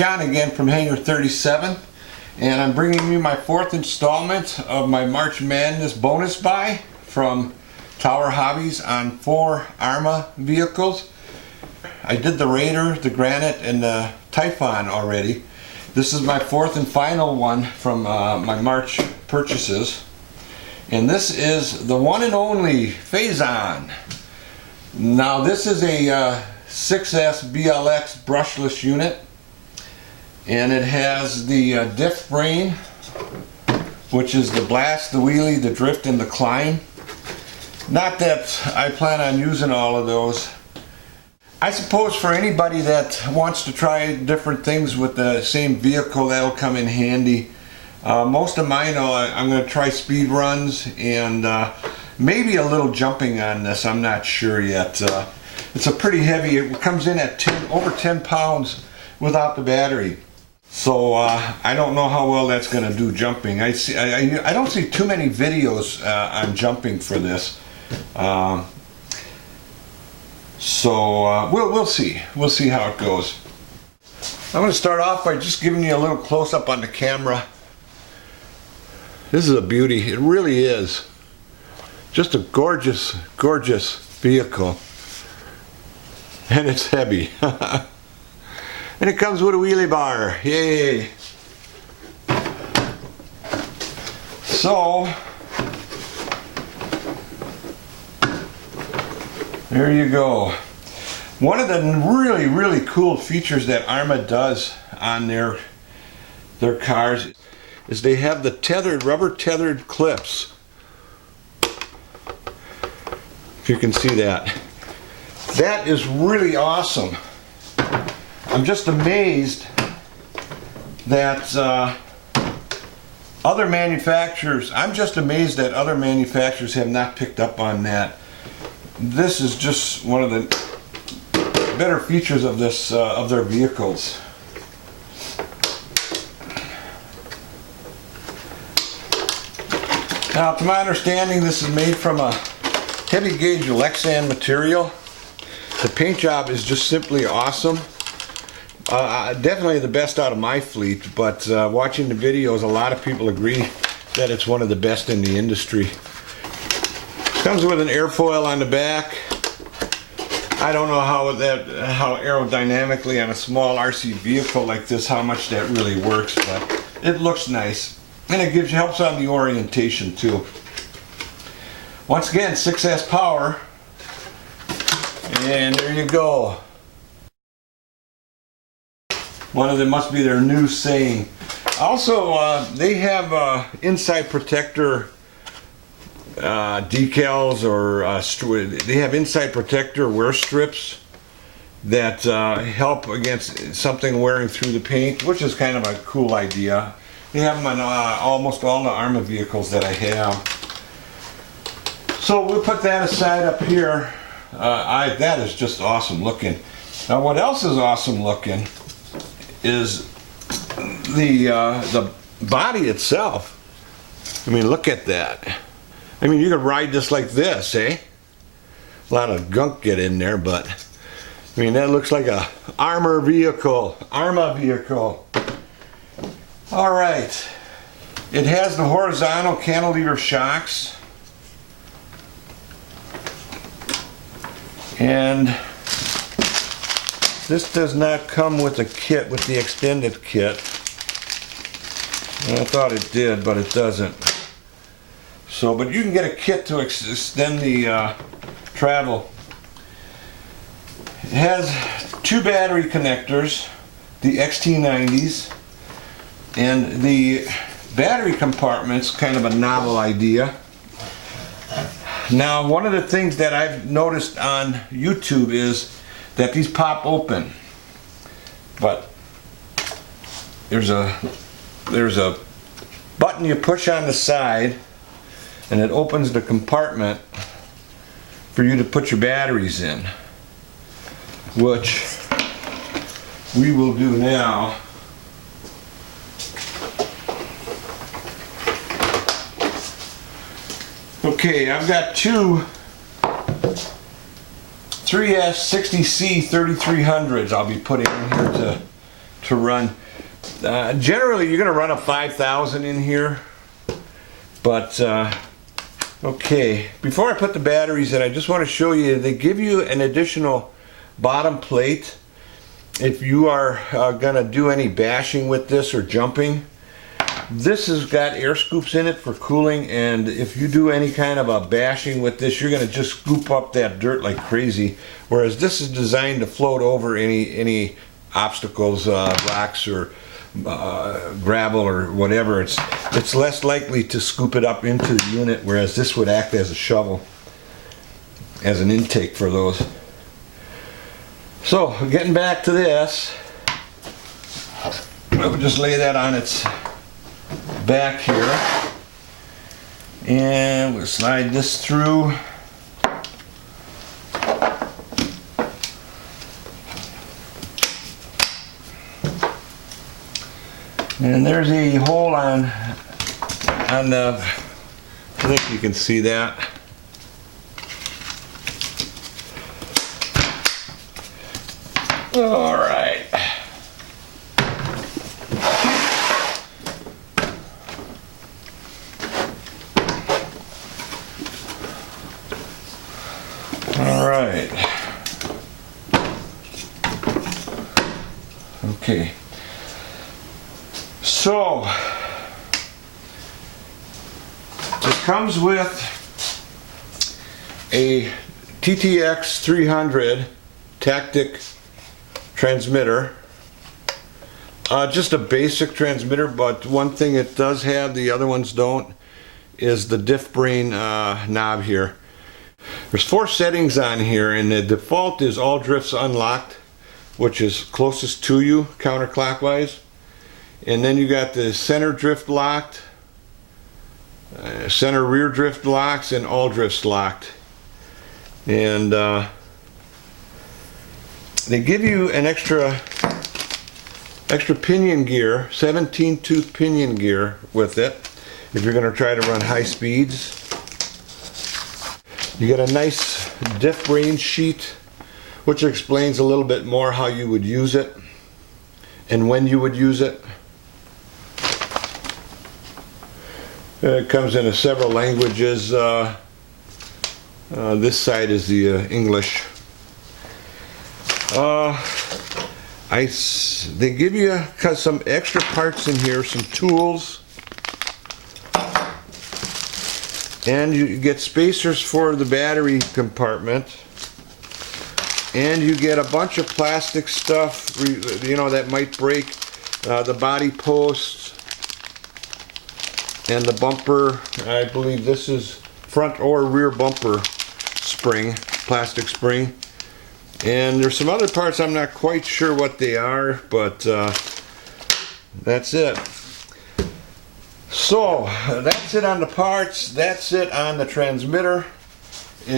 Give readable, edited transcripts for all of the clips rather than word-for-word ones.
John again from Hangar 37, and I'm bringing you my fourth installment of my March Madness bonus buy from Tower Hobbies on 4 Arrma vehicles. I did the Raider, the Granite, and the Typhon already. This is my fourth and final one from my March purchases. And this is the one and only Fazon. Now this is a 6S BLX brushless unit, and it has the diff brain, which is the blast, the wheelie, the drift, and the climb. Not that I plan on using all of those. I suppose for anybody that wants to try different things with the same vehicle, that'll come in handy. Most of mine, I'm going to try speed runs and maybe a little jumping on this. I'm not sure yet. It's a pretty heavy. It comes in at over 10 pounds without the battery. So I don't know how well that's going to do jumping. I don't see too many videos on jumping for this. We'll see. We'll see how it goes. I'm going to start off by just giving you a little close-up on the camera. This is a beauty. It really is. Just a gorgeous, gorgeous vehicle. And it's heavy. And it comes with a wheelie bar. Yay! So, there you go. One of the really, really cool features that Arrma does on their cars is they have the rubber tethered clips. If you can see that. That is really awesome. I'm just amazed that other manufacturers have not picked up on that. This is just one of the better features of this of their vehicles. Now, to my understanding, this is made from a heavy gauge Lexan material. The paint job is just simply awesome. Definitely the best out of my fleet, but watching the videos, a lot of people agree that it's one of the best in the industry. Comes with an airfoil on the back. I don't know how aerodynamically on a small RC vehicle like this, how much that really works, but it looks nice. And it helps on the orientation too. Once again, 6S power. And there you go. One of them must be their new saying. Also, they have inside protector decals, or they have inside protector wear strips that help against something wearing through the paint, which is kind of a cool idea. They have them on almost all the Arrma vehicles that I have. So we'll put that aside up here. That is just awesome looking. Now, what else is awesome looking is the body itself. I mean, look at that. I mean, you could ride this like this, eh? A lot of gunk get in there, but I mean, that looks like a Arrma vehicle. All right. It has the horizontal cantilever shocks. And this does not come with a kit, with the extended kit. And I thought it did, but it doesn't. So, but you can get a kit to extend the travel. It has 2 battery connectors, the XT90s, and the battery compartment's kind of a novel idea. Now, one of the things that I've noticed on YouTube is that these pop open, but there's a button you push on the side, and it opens the compartment for you to put your batteries in, which we will do now. Okay, I've got 2 3S 60C 3300s I'll be putting in here to to run. Generally, you're going to run a 5,000 in here, but okay. Before I put the batteries in, I just want to show you, they give you an additional bottom plate if you are going to do any bashing with this or jumping. This has got air scoops in it for cooling, and if you do any kind of a bashing with this, you're going to just scoop up that dirt like crazy, whereas this is designed to float over any obstacles, rocks or gravel or whatever. It's less likely to scoop it up into the unit, whereas this would act as a shovel, as an intake for those. So getting back to this, we'll just lay that on its back here, and we'll slide this through. And there's a hole on the, I think you can see that. All right. All right. Okay. So, it comes with a TTX 300 Tactic transmitter. Just a basic transmitter, but one thing it does have, the other ones don't, is the diff brain knob here. There's 4 settings on here, and the default is all drifts unlocked, which is closest to you counterclockwise. And then you got the center drift locked, center rear drift locks, and all drifts locked. And they give you an extra pinion gear, 17 tooth pinion gear with it, if you're going to try to run high speeds. You get a nice diff brain sheet, which explains a little bit more how you would use it and when you would use it. It comes in several languages. This side is the English. They give you some extra parts in here, some tools, and you get spacers for the battery compartment, and you get a bunch of plastic stuff, you know, that might break, the body posts and the bumper. I believe this is front or rear bumper spring, plastic spring. And there's some other parts, I'm not quite sure what they are, but that's it. So that's it on the parts, that's it on the transmitter.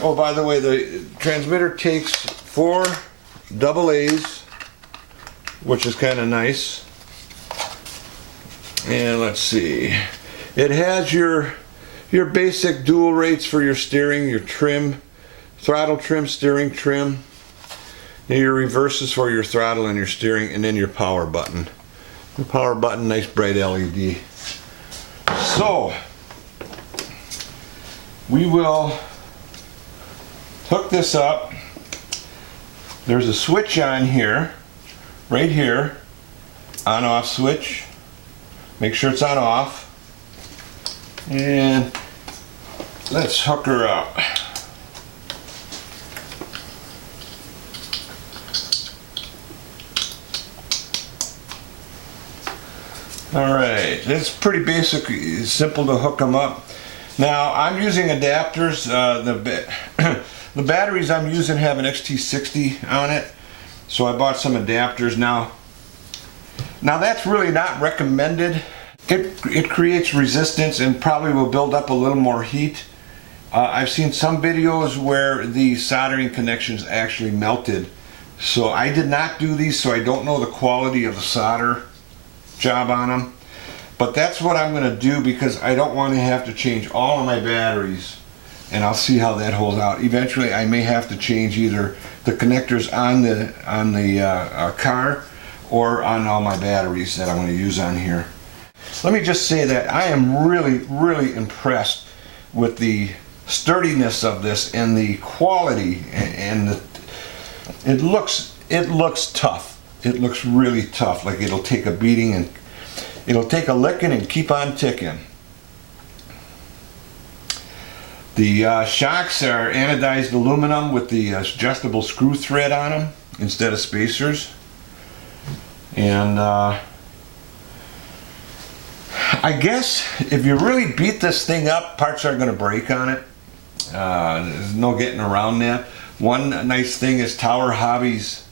Oh, by the way, the transmitter takes 4 AA's, which is kind of nice. And let's see, it has your basic dual rates for your steering, your trim, throttle trim, steering trim, and your reverses for your throttle and your steering, and then your power button. The power button, nice bright LED. So we will hook this up. There's a switch on here, right here, on off switch. Make sure it's on off. And let's hook her up. Alright, it's pretty basic, simple to hook them up. Now I'm using adapters. The batteries I'm using have an XT60 on it, so I bought some adapters. Now that's really not recommended. It creates resistance and probably will build up a little more heat. I've seen some videos where the soldering connections actually melted. So I did not do these, so I don't know the quality of the solder job on them. But that's what I'm going to do, because I don't want to have to change all of my batteries. And I'll see how that holds out. Eventually I may have to change either the connectors on the car, or on all my batteries that I'm going to use on here. Let me just say that I am really impressed with the sturdiness of this and the quality, and it looks tough. It looks really tough, like it'll take a beating and it'll take a licking and keep on ticking. The shocks are anodized aluminum with the adjustable screw thread on them instead of spacers. And I guess if you really beat this thing up, parts are going to break on it. There's no getting around that. One nice thing is Tower Hobbies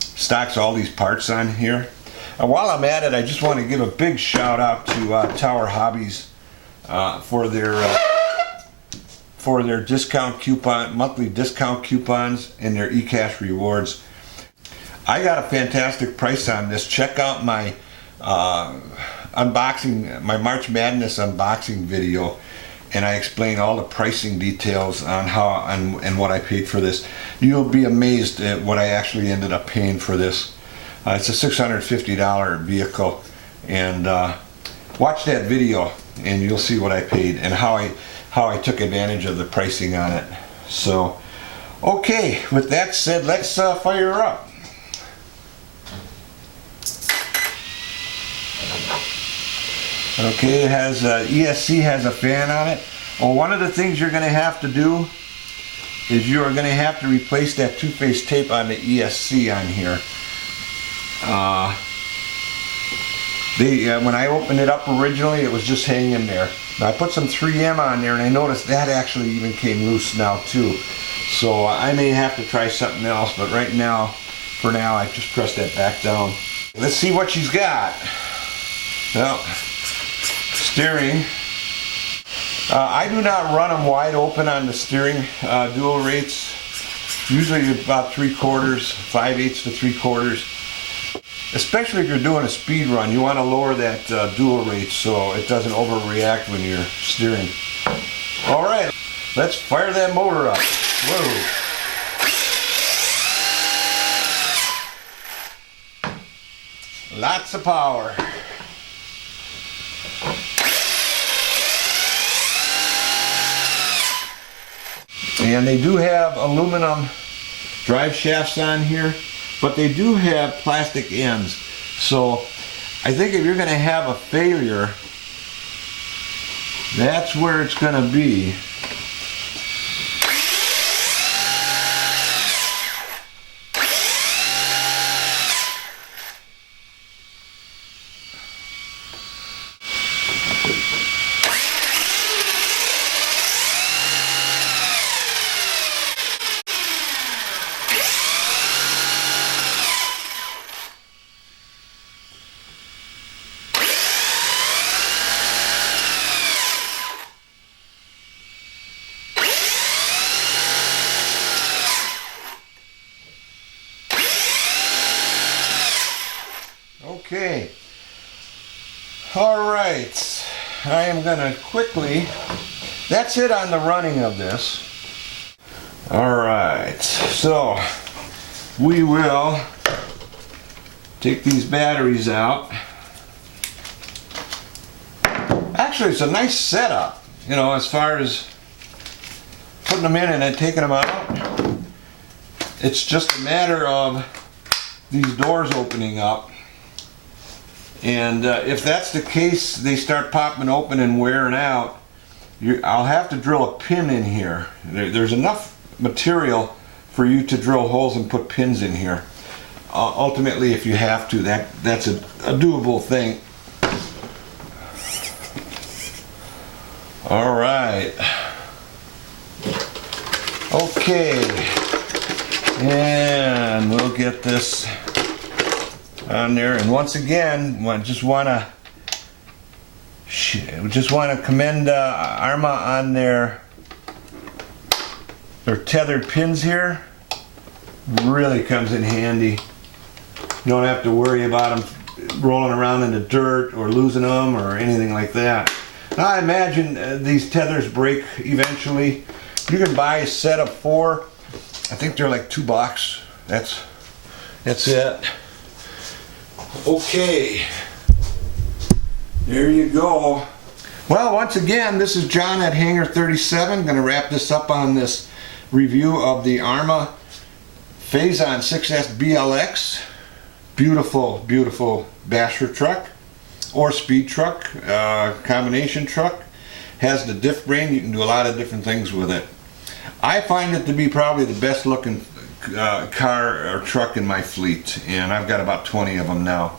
stocks all these parts on here. While I'm at it, I just want to give a big shout out to Tower Hobbies for their discount coupon, monthly discount coupons, and their eCash rewards. I got a fantastic price on this. Check out my unboxing, my March Madness unboxing video, and I explain all the pricing details on how and what I paid for this. You'll be amazed at what I actually ended up paying for this. It's a $650 vehicle, and watch that video and you'll see what I paid and how I took advantage of the pricing on it. So, okay, with that said, let's fire her up. Okay, it has ESC has a fan on it. Well, one of the things you're going to have to do is you are going to have to replace that two-phase tape on the ESC on here. When I opened it up originally, it was just hanging there. Now, I put some 3M on there, and I noticed that actually even came loose now too. So I may have to try something else, but right now, for now, I just pressed that back down. Let's see what she's got. Well, steering. I do not run them wide open on the steering dual rates. Usually about 3/4, 5/8 to 3/4. Especially if you're doing a speed run, you want to lower that dual rate so it doesn't overreact when you're steering. All right, let's fire that motor up. Whoa. Lots of power. And they do have aluminum drive shafts on here, but they do have plastic ends. So I think if you're going to have a failure, that's where it's going to be. Okay, all right, I am going to quickly, that's it on the running of this. All right, so we will take these batteries out. Actually, it's a nice setup, you know, as far as putting them in and then taking them out. It's just a matter of these doors opening up. And if that's the case, they start popping open and wearing out, I'll have to drill a pin in here. There's enough material for you to drill holes and put pins in here. Ultimately, if you have to, that's a doable thing. All right. Okay. And we'll get this on there, and once again, I just want to commend Arrma on their tethered pins here. Really comes in handy. You don't have to worry about them rolling around in the dirt or losing them or anything like that. Now, I imagine these tethers break eventually. You can buy a set of 4. I think they're like $2. That's it. Okay. There you go. Well, once again, this is John at Hangar 37. Going to wrap this up on this review of the Arrma Fazon 6S BLX. Beautiful, beautiful basher truck or speed truck, combination truck. Has the diff brain. You can do a lot of different things with it. I find it to be probably the best looking car or truck in my fleet, and I've got about 20 of them now.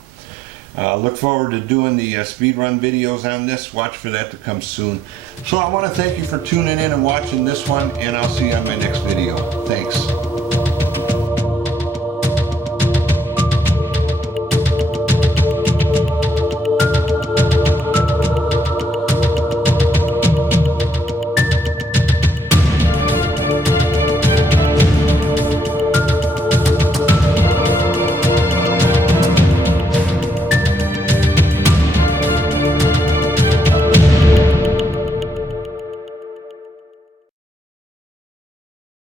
Look forward to doing the speed run videos on this. Watch for that to come soon. So I want to thank you for tuning in and watching this one, and I'll see you on my next video. Thanks.